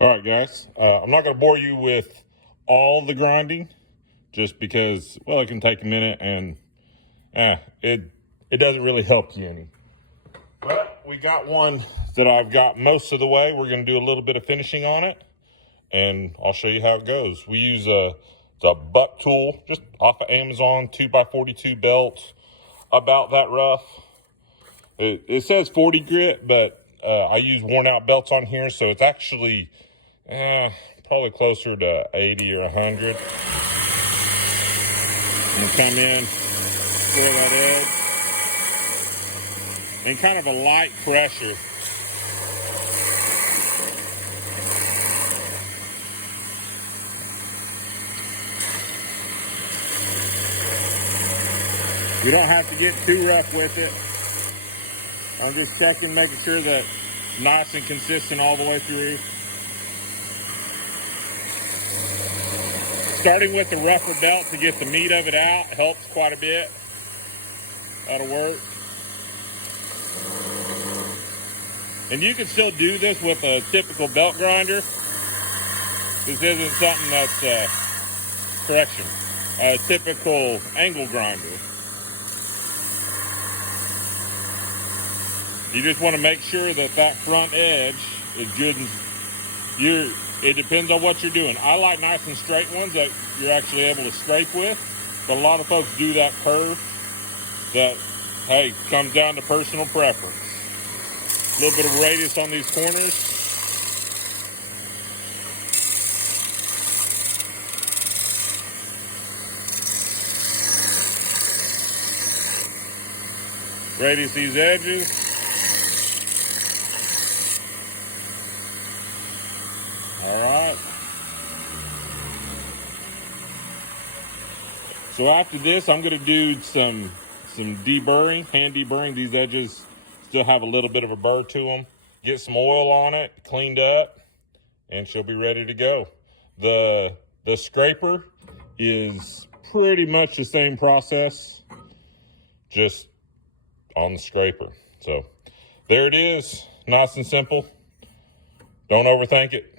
All right, guys. I'm not going to bore you with all the grinding, just because, well, it can take a minute, and it doesn't really help you any. But we got one that I've got most of the way. We're going to do a little bit of finishing on it, and I'll show you how it goes. We use the butt tool, just off of Amazon, 2x42 belts, about that rough. It says 40 grit, but I use worn out belts on here, so it's actually probably closer to 80 or 100. I'm gonna come in, square that edge, and kind of a light pressure. You don't have to get too rough with it. I'm just checking, making sure that nice and consistent all the way through. Starting with the rougher belt to get the meat of it out helps quite a bit. That'll work. And you can still do this with a typical belt grinder. This isn't something that's, a typical angle grinder. You just want to make sure that that front edge is good. It depends on what you're doing. I like nice and straight ones that you're actually able to scrape with, but a lot of folks do that curve that, hey, comes down to personal preference. A little bit of radius on these corners. Radius these edges. All right. So after this, I'm going to do some deburring, hand deburring. These edges still have a little bit of a burr to them. Get some oil on it, cleaned up, and she'll be ready to go. The scraper is pretty much the same process, just on the scraper. So there it is, nice and simple. Don't overthink it.